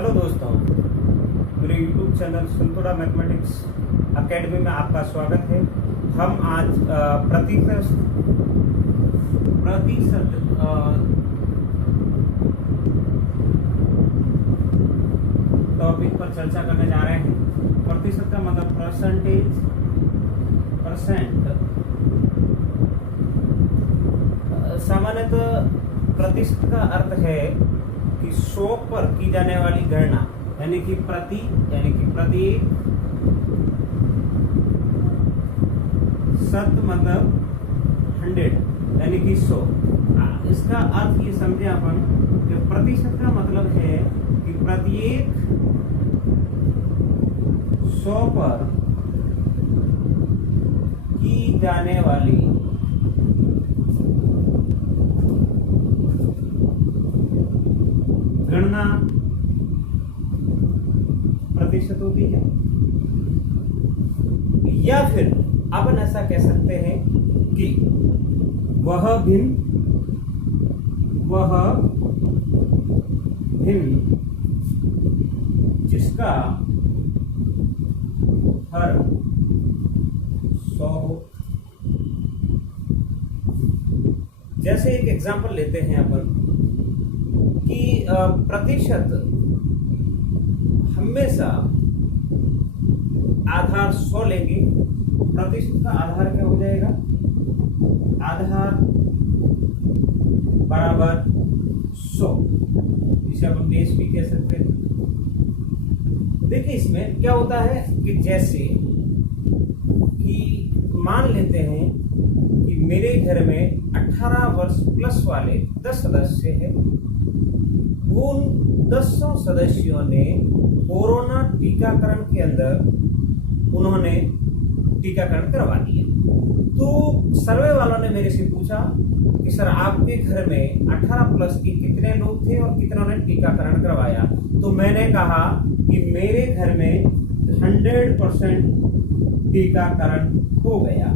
Hello दोस्तों, मेरे YouTube channel सुनतोड़ा mathematics academy में आपका स्वागत है। हम आज प्रतिशत टॉपिक पर चर्चा करने जा रहे हैं। प्रतिशत का मतलब परसेंट। सामान्यतः प्रतिशत का अर्थ है कि 100 पर की जाने वाली गणना, यानी कि प्रति शत मतलब 100 यानी कि 100। इसका अर्थ ये समझे अपन कि प्रतिशत का मतलब है कि प्रत्येक 100 पर की जाने वाली गणना प्रतिशत होती है। या फिर अपन ऐसा कह सकते हैं कि वह भिन्न जिसका हर 100 हो। जैसे एक एग्जांपल लेते हैं अपन कि प्रतिशत हमेशा आधार 100 लेंगे। प्रतिशत का आधार क्या हो जाएगा? आधार बराबर 100, जिसे अपन बेस भी कह सकते हैं। देखिए इसमें क्या होता है कि जैसे कि मान लेते हैं कि मेरे घर में 18 वर्ष प्लस वाले 10 सदस्य हैं। उन 10 सदस्यों ने कोरोना टीकाकरण के अंदर उन्होंने टीकाकरण करवा दिया। तो सर्वे वालों ने मेरे से पूछा कि सर आपके घर में 18 प्लस के कितने लोग थे और कितनों ने टीकाकरण करवाया? तो मैंने कहा कि मेरे घर में 100% टीकाकरण हो गया।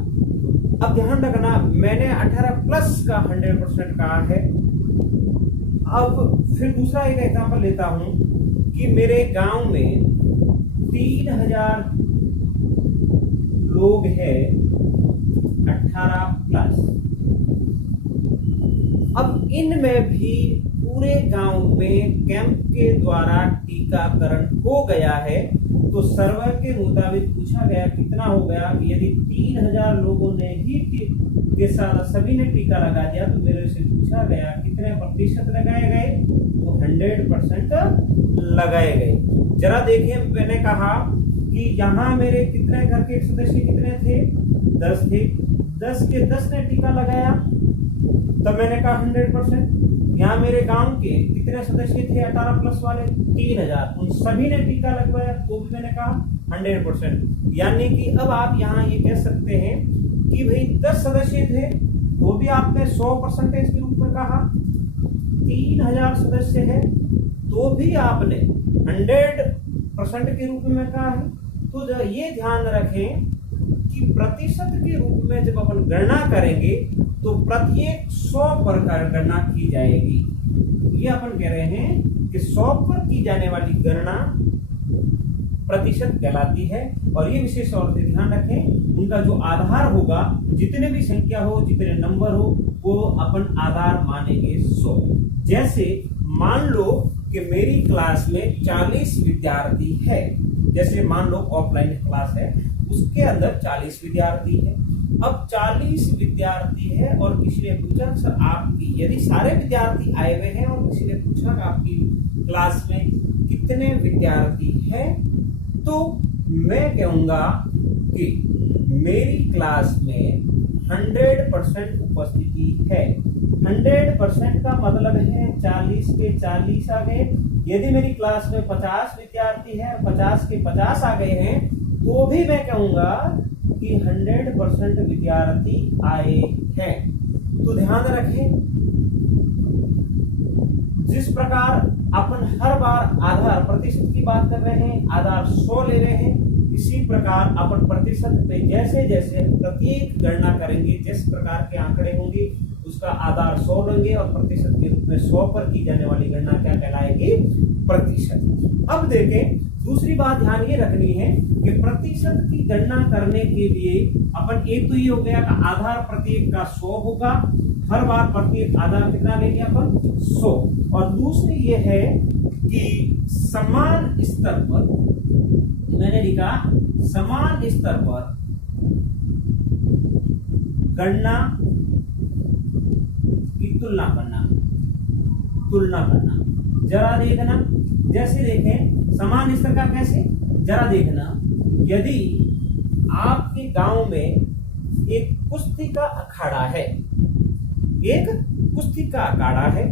अब ध्यान रखना, मैंने 18 प्लस का 100% कहा है। अब फिर दूसरा एक एग्जांपल लेता हूं कि मेरे गांव में 3000 लोग हैं 18 प्लस। अब इनमें भी पूरे गांव में कैंप के द्वारा टीकाकरण हो गया है। तो सर्वे के मुताबिक पूछा गया कितना हो गया। यदि 3000 लोगों ने ही के साथ सभी ने टीका लगा दिया तो मेरे से पूछा गया कितने प्रतिशत लगाए गए? तो 100% लगाए गए। जरा देखिए, मैंने कहा कि यहाँ मेरे कितने घर के सदस्य कितने थे? 10 थे। 10 के 10 ने टीका लगाया तो मैंने कहा 100%। यहाँ मेरे गांव के कितने सदस्य थे 18 प्लस वाले? 3000। उन सभी ने टीका लगवाया तो भी मैंने कहा 100%। यानी कि अब आप यहाँ ये कह सकते हैं कि भाई 10 सदस्य थे तो भी आपने 100% के रूप में कहा। 3000 सदस्य है तो भी आपने 100% के रूप में कहा है। तो ये ध्यान रखें कि प्रतिशत के रूप में जब अपन गणना करेंगे तो प्रत्येक 100 पर गणना की जाएगी। ये अपन कह रहे हैं कि 100 पर की जाने वाली गणना प्रतिशत कहलाती है। और ये विशेष तौर से ध्यान रखें, उनका जो आधार होगा, जितने भी संख्या हो, जितने नंबर हो, वो अपन आधार मानेंगे 100। जैसे मान लो कि मेरी क्लास में 40 विद्यार्थी है। जैसे मान लो ऑफलाइन क्लास है, उसके अंदर 40 विद्यार्थी है। अब 40 विद्यार्थी है और किसी ने पूछा सर आपकी, यदि सारे विद्यार्थी आए हुए हैं और किसी ने पूछा आपकी क्लास में कितने विद्यार्थी हैं, तो मैं कहूंगा कि मेरी क्लास में 100% उपस्थिति है। 100% का मतलब है 40 के 40 आ गए। यदि मेरी क्लास में 50 विद्यार्थी है, 50 के 50 आ गए हैं, तो भी मैं कहूंगा कि 100% विद्यार्थी आए हैं। तो ध्यान रखें, जिस प्रकार अपन हर बार आधार प्रतिशत की बात कर रहे हैं, आधार 100 ले रहे हैं, इसी प्रकार अपन प्रतिशत पे जैसे जैसे प्रत्येक गणना करेंगे, जिस प्रकार के आंकड़े होंगे उसका आधार 100 लेंगे और प्रतिशत के रूप में 100 पर की जाने वाली गणना क्या कहलाएगी? प्रतिशत। अब देखें, दूसरी बात ध्यान ये रखनी है कि प्रतिशत की गणना करने के लिए अपन एक तो ये हो गया कि आधार प्रत्येक का 100 होगा, हर बार प्रत्येक आधार कितना लेंगे अपन? 100। और दूसरी ये है कि समान स्तर पर, मैंने लिखा समान स्तर पर गणना की तुलना करना। जरा देखना, जैसे देखें समान स्तर का कैसे, जरा देखना, यदि आपके गांव में एक कुश्ती का अखाड़ा है, एक कुश्ती का अखाड़ा है,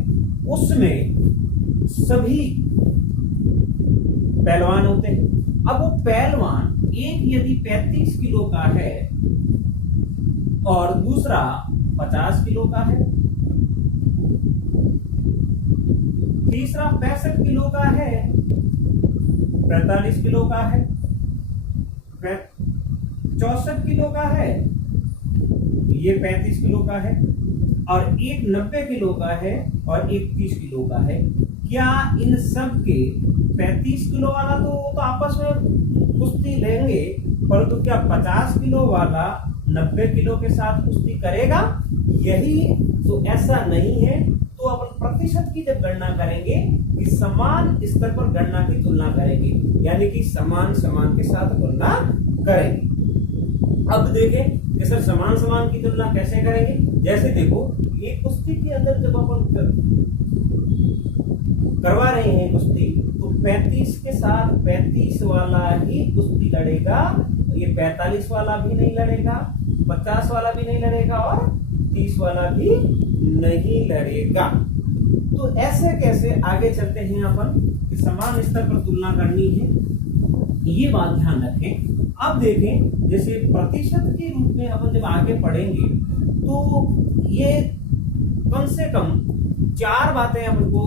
उसमें सभी पहलवान होते हैं। अब वो पहलवान एक यदि 35 किलो का है और दूसरा 50 किलो का है, तीसरा 65 किलो का है, 45 किलो का है, 64 किलो का है, ये 35 किलो का है, और एक 90 किलो का है और एक 30 किलो का है। क्या इन सब के 35 किलो वाला तो आपस में कुश्ती लेंगे, परंतु क्या 50 किलो वाला 90 किलो के साथ कुश्ती करेगा? यही तो ऐसा नहीं है। तो अपन प्रतिशत की जब गणना करेंगे कि समान स्तर पर गणना की तुलना करेंगे, यानी कि समान के साथ तुलना करेंगे। अब देखें कि सर समान की तुलना कैसे करेंगे? जैसे देखो, ये कुश्ती के अंदर जब अपन करवा रहे हैं कुश्ती, तो 35 के साथ 35 वाला ही कुश्ती लड़ेगा, ये 45 वाला भी नहीं लड़ेगा, 50 वाला भी नहीं लड़ेगा और 30 वाला भी नहीं लड़ेगा। तो ऐसे कैसे आगे चलते हैं अपन कि समान स्तर पर तुलना करनी है, ये बात ध्यान रखें। अब देखें, जैसे प्रतिशत के रूप में अपन जब आगे पढ़ेंगे तो ये कम से कम 4 बातें हमको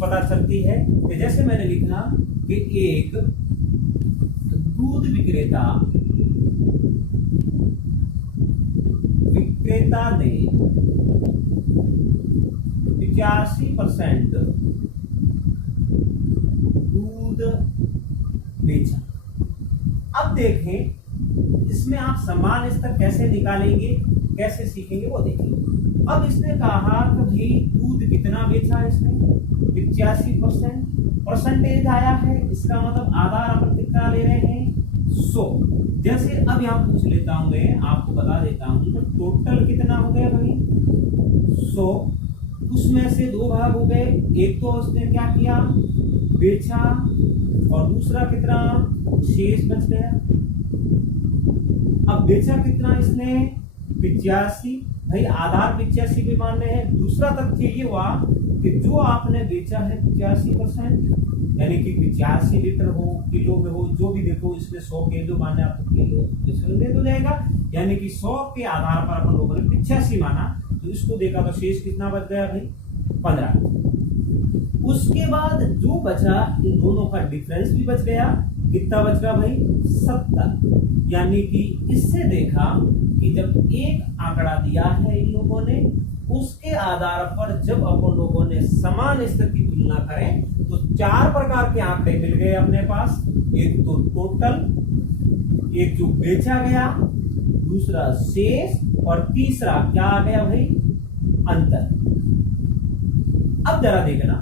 पता चलती है कि जैसे मैंने लिखा कि एक दूध विक्रेता ने 85% दूध बेचा। अब देखें, इसमें आप समान स्तर कैसे निकालेंगे, कैसे सीखेंगे वो देखिए। अब इसने कहा कि भाई दूध कितना बेचा इसने? 85% परसेंटेज आया है, इसका मतलब आधार अपन कितना ले रहे हैं? 100। जैसे अब यहाँ पूछ लेता हूं, मैं आपको बता देता हूं, तो टोटल कितना हो गया भाई? 100। उसमें से 2 भाग हो गए, एक तो उसने क्या किया? बेचा, और दूसरा कितना? शेष बच गया। अब बेचा कितना इसने? 85। भाई आधार 85 भी मान रहे हैं। दूसरा तथ्य ये हुआ कि जो आपने बेचा है 85%, यानी कि 85 लीटर हो, किलो में हो, जो भी देखो, इसमें 100 के जो माने आपको किलो इसमें दे दो जाएगा, यानी कि 100 के आधार पर अपन लोगों ने 85 माना, तो इसको देखा तो शेष कितना बच गया भाई? 15। उसके बाद जो बचा, इन दोनों का डिफरेंस भी बच गया, कितना बच गया भाई? 70। यानी कि इससे देखा कि जब एक आंकड़ा दिया है इन लोगों ने, उसके आधार पर जब अपन लोगों ने समान स्तर की तुलना करें तो 4 प्रकार के आंकड़े मिल गए अपने पास। एक तो टोटल, एक जो बेचा गया, दूसरा शेष, और तीसरा क्या आ गया भाई? अंतर। अब जरा देखना,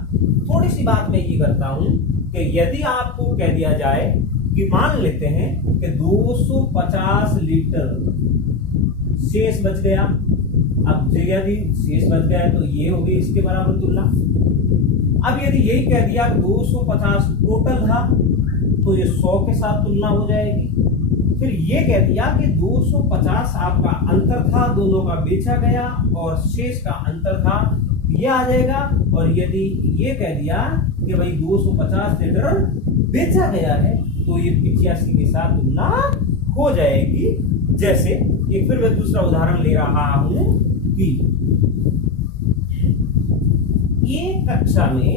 थोड़ी सी बात मैं ये करता हूं कि यदि आपको कह दिया जाए कि मान लेते हैं कि 250 लीटर शेष बच गया। अब यदि शेष बच गया तो ये हो गई इसके बराबर तुलना। अब यदि यही कह दिया 250 टोटल था तो ये 100 के साथ तुलना हो जाएगी। फिर ये कह दिया कि 250 आपका अंतर था, दोनों का बेचा गया, और शेष का अंतर था, ये आ जाएगा। और यदि ये कह दिया कि भाई 250 लीटर बेचा गया है तो ये 85 के साथ तुलना हो जाएगी। जैसे एक फिर मैं दूसरा उदाहरण ले रहा हूं कि एक कक्षा में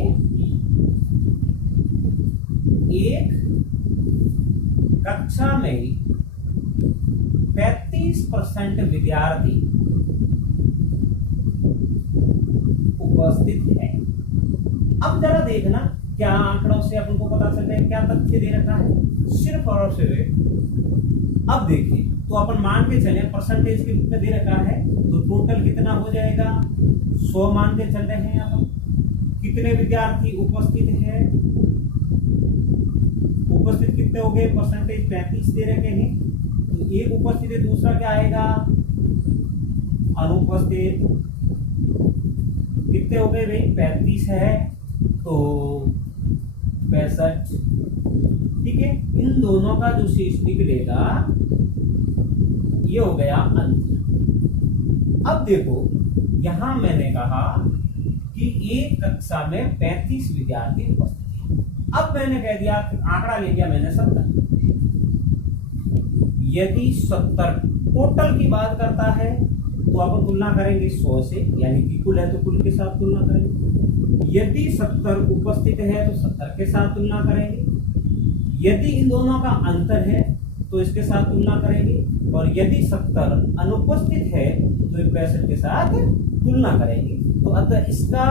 35% विद्यार्थी उपस्थित है। अब जरा देखना क्या आंकड़ों से अपन को पता चल रहा है, क्या तथ्य दे रखा है, सिर्फ और सिर्फ। अब देखिए तो अपन मान के चले परसेंटेज के रूप में दे रखा है, तो टोटल कितना हो जाएगा 100 मान के चल रहे हैं। अब कितने विद्यार्थी उपस्थित है, उपस्थित कितने हो गए, परसेंटेज 35 दे रखे हैं, तो एक उपस्थित है, दूसरा क्या आएगा अनुपस्थित। कितने हो गए भाई 35 है तो 65। ठीक है, इन दोनों का जो शेष निकलेगा ये हो गया अंतर। अब देखो यहां मैंने कहा कि एक कक्षा में 35 विद्यार्थी उपस्थित है। अब मैंने कह दिया आंकड़ा ले लिया मैंने 70। यदि 70 टोटल की बात करता है तो अपन तुलना करेंगे 100 से, यानी कि कुल है तो कुल के साथ तुलना करेंगे। यदि 70 उपस्थित है तो 70 के साथ तुलना करेंगे। यदि इन दोनों का अंतर है तो इसके साथ तुलना करेंगे, और यदि 70 अनुपस्थित है तो 65 के साथ तुलना करेंगे। तो अतः इसका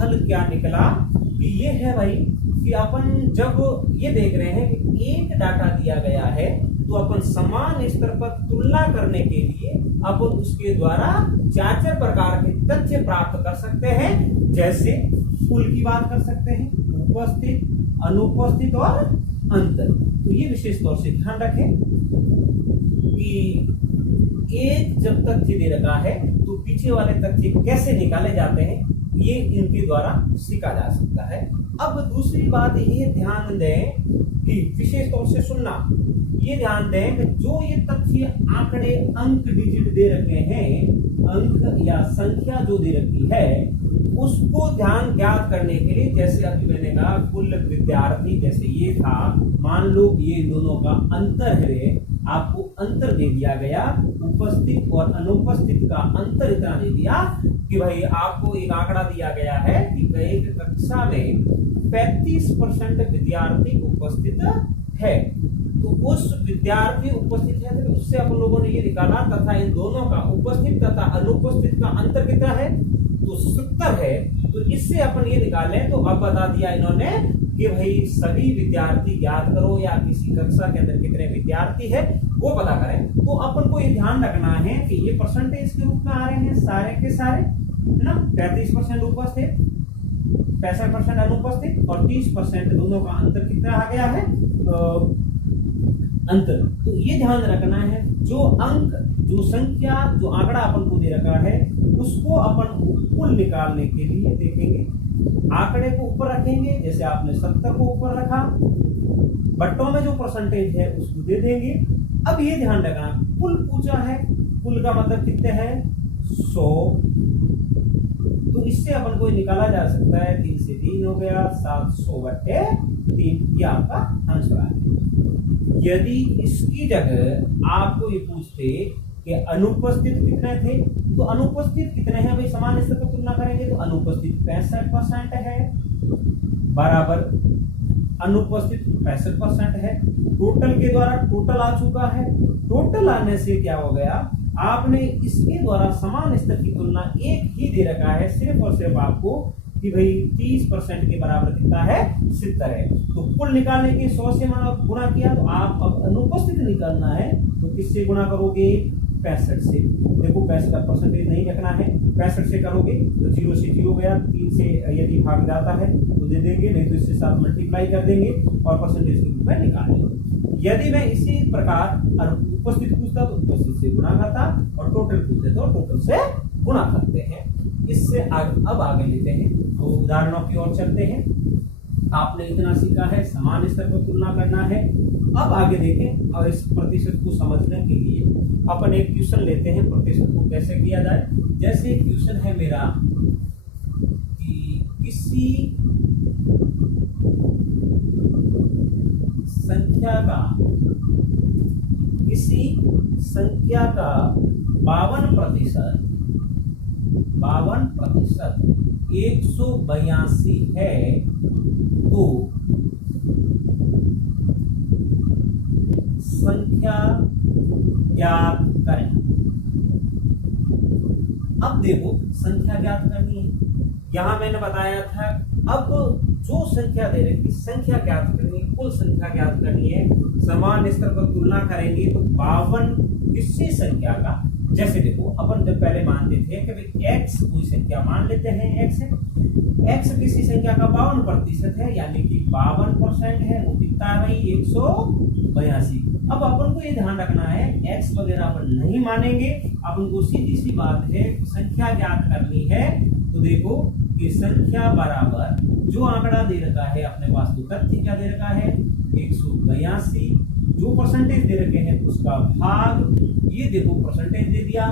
हल क्या निकला कि ये है भाई कि अपन जब ये देख रहे हैं कि एक डाटा दिया गया है तो अपन समान स्तर पर तुलना करने के लिए अपन उसके द्वारा 4 प्रकार के तथ्य प्राप्त कर सकते हैं। जैसे कुल की बात कर सकते हैं, उपस्थित, अनुपस्थित और अंतर। तो ये विशेष तौर से ध्यान रखें कि एक जब तथ्य दे रखा है तो पीछे वाले तथ्य कैसे निकाले जाते हैं ये इनके द्वारा सीखा जा सकता है। अब दूसरी बात ये ध्यान दें कि विशेष तौर से सुनना, ये ध्यान दें कि जो ये तथ्य आंकड़े अंक डिजिट दे रखे हैं, अंक या संख्या जो दे रखी है उसको ध्यान ज्ञात करने के लिए, जैसे अभी मैंने कहा कुल विद्यार्थी जैसे ये था, मान लो ये दोनों का अंतर है, आपको अंतर दे दिया गया, उपस्थित और अनुपस्थित का अंतर इतना दे दिया कि भाई आपको एक आंकड़ा दिया गया है कि एक कक्षा में 35% विद्यार्थी उपस्थित है। तो उस विद्यार्थी उपस्थित है तो उससे अपन लोगों ने ये निकाला तथा इन दोनों का उपस्थित तथा अनुपस्थित का अंतर कितना है तो 70 है। तो इससे अपन ये निकाले तो अब बता दिया इन्होंने कि भाई सभी विद्यार्थी ज्ञात करो या किसी कक्षा के अंदर कितने विद्यार्थी है वो पता करें। तो अपन को ये ध्यान रखना है कि ये परसेंटेज के रूप में आ रहे हैं सारे के सारे, है ना। 35% उपस्थित, 65% अनुपस्थित और 30% दोनों का अंतर कितना आ गया है अंतर। तो ये ध्यान रखना है जो अंक, जो संख्या, जो आंकड़ा अपन को दे रखा है उसको अपन कुल निकालने के लिए देखेंगे, आंकड़े को ऊपर रखेंगे, जैसे आपने 70 को ऊपर रखा, बट्टों में जो परसेंटेज है उसको दे देंगे। अब ये ध्यान रखना कुल पूछा है, कुल का मतलब कितने हैं 100। तो इससे अपन को निकाला जा सकता है 3 से 3 हो गया 700/3, ये आपका आंसर है। यदि इसकी जगह आपको ये पूछते कि अनुपस्थित कितने थे तो अनुपस्थित कितने हैं भाई, समान स्तर पर तुलना करेंगे तो अनुपस्थित 65% है बराबर अनुपस्थित 65% है। टोटल के द्वारा टोटल आ चुका है, टोटल आने से क्या हो गया, आपने इसके द्वारा समान स्तर की तुलना एक ही दे रखा है सिर्फ और सिर्फ आपको कि भाई 30% के बराबर कितना है 70 है। तो कुल निकालने के 100 से गुणा किया तो आप अब अनुपस्थित निकालना है तो किससे गुणा करोगे 65 से। देखो 65 का परसेंटेज नहीं रखना है, 65 से करोगे तो 0 से 0 गया, 3 से यदि भाग जाता है तो दे देंगे, नहीं तो इससे साथ मल्टीप्लाई कर देंगे और परसेंटेज के रूप में निकाल लेंगे। यदि मैं इसी प्रकार उपस्थित पूछता तो उपस्थित से गुणा करता और टोटल पूछते तो टोटल से गुणा करते हैं। इससे अब आगे लेते हैं तो उदाहरणों की ओर चलते हैं। आपने इतना सीखा है, समान स्तर पर तुलना करना है। अब आगे देखें और इस प्रतिशत को समझने के लिए अपन एक क्वेश्चन लेते हैं, प्रतिशत को कैसे किया जाए। जैसे क्वेश्चन है मेरा कि किसी संख्या का 52% 182 है तो संख्या ज्ञात करें। अब देखो संख्या ज्ञात करनी है, यहाँ मैंने बताया था अब जो संख्या दे रखी संख्या ज्ञात करनी है, कुल संख्या ज्ञात करनी है, समान स्तर पर तुलना करेंगे तो 52 किसी संख्या का, जैसे देखो अपन जब पहले मानते थे कि भाई x कोई संख्या मान लेते हैं, x किसी संख्या का 52% है, यानी कि 52% है, वो कितना है भाई 182। अब अपन को ये ध्यान रखना है x वगैरह अपन नहीं मानेंगे, अपन को सीधी सी बात है संख्या ज्ञात करनी है। तो देखो कि संख्या बराबर जो आंकड़ा दे रखा है अपने पास, तो तथ्य क्या दे रखा है 182, जो परसेंटेज दे रखे हैं उसका भाग, ये देखो परसेंटेज दे दिया,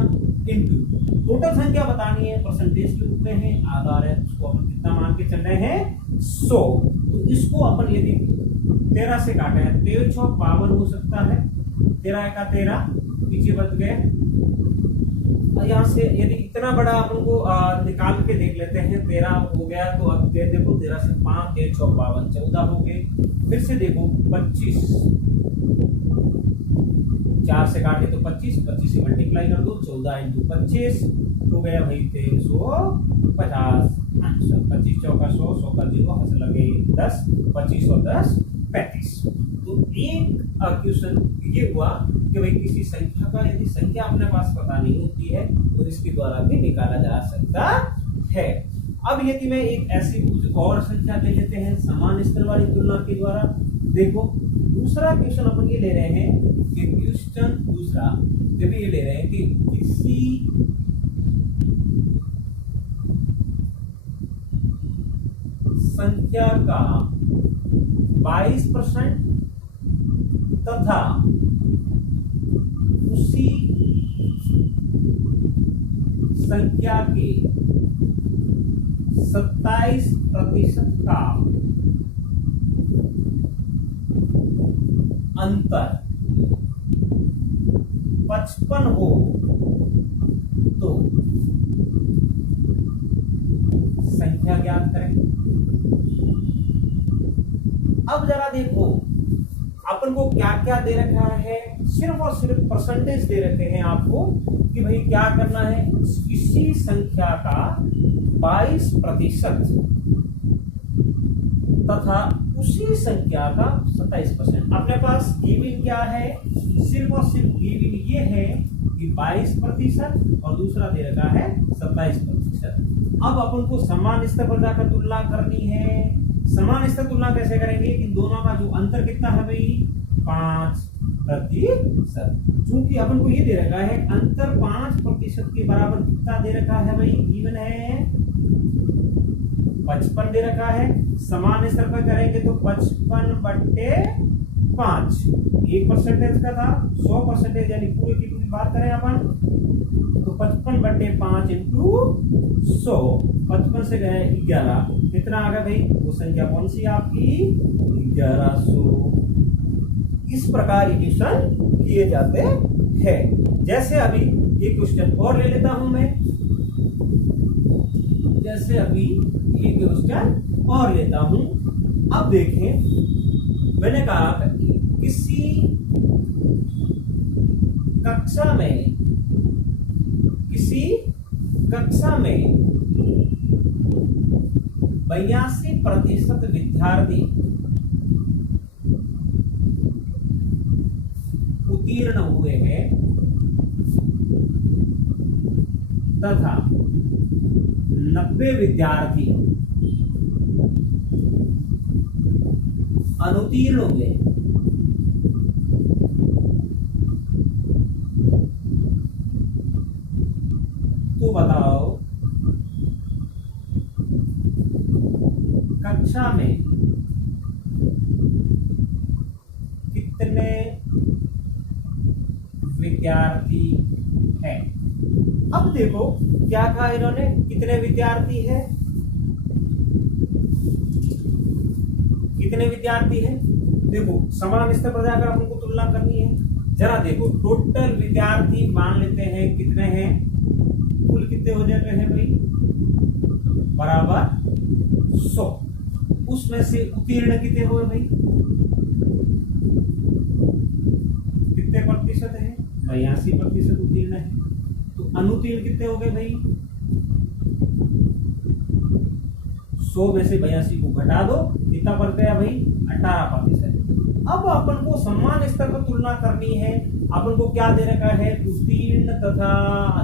इनटू टोटल संख्या बतानी है, परसेंटेज के रूप में है, आधार है, उसको अपन कितना मान के चल रहे हैं 100। तो इसको अपन यदि 13 से काटे हैं 13 × 52 हो सकता है, 13 का 13 पीछे बच गए। यहाँ से यदि इतना बड़ा अपन को निकाल के देख लेते हैं, 13 हो गया, तो अब देखो 13 से 5 13 × 52 14 हो गए। फिर से देखो 25, 4 से काटे तो 25, 25 से मल्टीप्लाई कर दो, 14 × 25 हो गया भाई 350 आंसर। 25 चौका 100, 100 का 0, हंस लगे 10, 25 और 10 35। तो एक क्वेश्चन ये हुआ कि भाई किसी संख्या का यदि संख्या अपने पास पता नहीं होती है तो इसके द्वारा भी निकाला जा सकता है। अब यदि मैं एक ऐसी कुछ और संख्या ले लेते हैं समान स्तर वाली तुलना के द्वारा, देखो दूसरा क्वेश्चन अपन ये ले रहे हैं कि क्वेश्चन दूसरा जब ये ले रहे हैं कि किसी संख्या का 22% तथा उसी संख्या के 27% का अंतर 55 हो तो संख्या ज्ञात करें। अब जरा देखो अपन को क्या क्या दे रखा है, सिर्फ और सिर्फ परसेंटेज दे रखे हैं आपको कि भाई क्या करना है, किसी संख्या का 22% तथा उसी संख्या का 27%। अपने पास गिवन क्या है, सिर्फ और सिर्फ गिवन ये है कि 22% और दूसरा दे रखा है 27%। अब अपन को समान स्तर पर जाकर तुलना करनी है। समान स्तर तुलना कैसे करेंगे, इन दोनों का जो अंतर कितना है भाई 5%। चूंकि अपन को ये दे रखा है अंतर 5% के बराबर कितना दे रखा है भाई, गिवन है 55 दे रखा है। समान स्तर पर करेंगे तो 55/5 1% का था, 100% यानी पूरे की पूरी बात करें अपन तो 55/5 इंटू 100, 55 से गए 11, कितना आ गया भाई, वो संख्या कौन सी आपकी 1100। इस प्रकार इक्वेशन किए जाते हैं। जैसे अभी एक क्वेश्चन और ले लेता हूं मैं, जैसे अभी एक क्वेश्चन और लेता हूं। अब देखें मैंने कहा किसी कक्षा में 82% विद्यार्थी उत्तीर्ण हुए हैं तथा 90 विद्यार्थी अनुत्तीर्ण हुए। तो बताओ कक्षा में कितने विद्यार्थी हैं। अब देखो क्या कहा इन्होंने, कितने विद्यार्थी हैं, कितने विद्यार्थी हैं। देखो समान स्तर पर जाकर हमको तुलना करनी है। जरा देखो टोटल विद्यार्थी मान लेते हैं कितने हैं, कुल कितने हो जाते हैं भाई बराबर 100। उसमें से उत्तीर्ण कितने हुए भाई, कितने प्रतिशत है 82% उत्तीर्ण है। तो अनुत्तीर्ण कितने हो गए भाई 100 में से 82 को घटा दो, कितना बच गया भाई 18%। अब अपन को समान स्तर पर तुलना करनी है। अपन को क्या दे रखा है, उत्तीर्ण तथा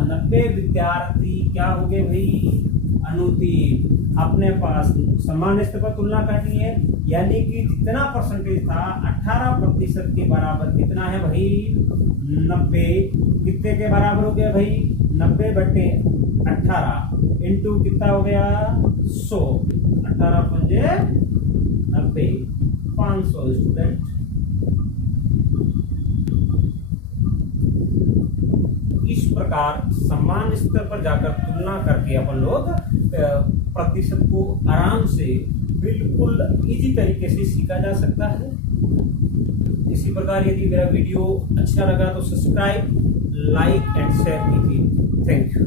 90 विद्यार्थी क्या हो गए भाई अनुत्तीर्ण। अपने पास समान स्तर पर तुलना करनी है, यानी कि जितना परसेंटेज था 18% के बराबर कितना है भाई 90, कितने के बराबर हो गया भाई 90/18 इंटू कितना हो गया 100, 18 पंजे 90, 500 स्टूडेंट। इस प्रकार समान स्तर पर जाकर तुलना करके अपन लोग प्रतिशत को आराम से बिल्कुल इजी तरीके से सीखा जा सकता है। इसी प्रकार यदि मेरा वीडियो अच्छा लगा तो सब्सक्राइब, लाइक एंड शेयर कीजिए। Thank you.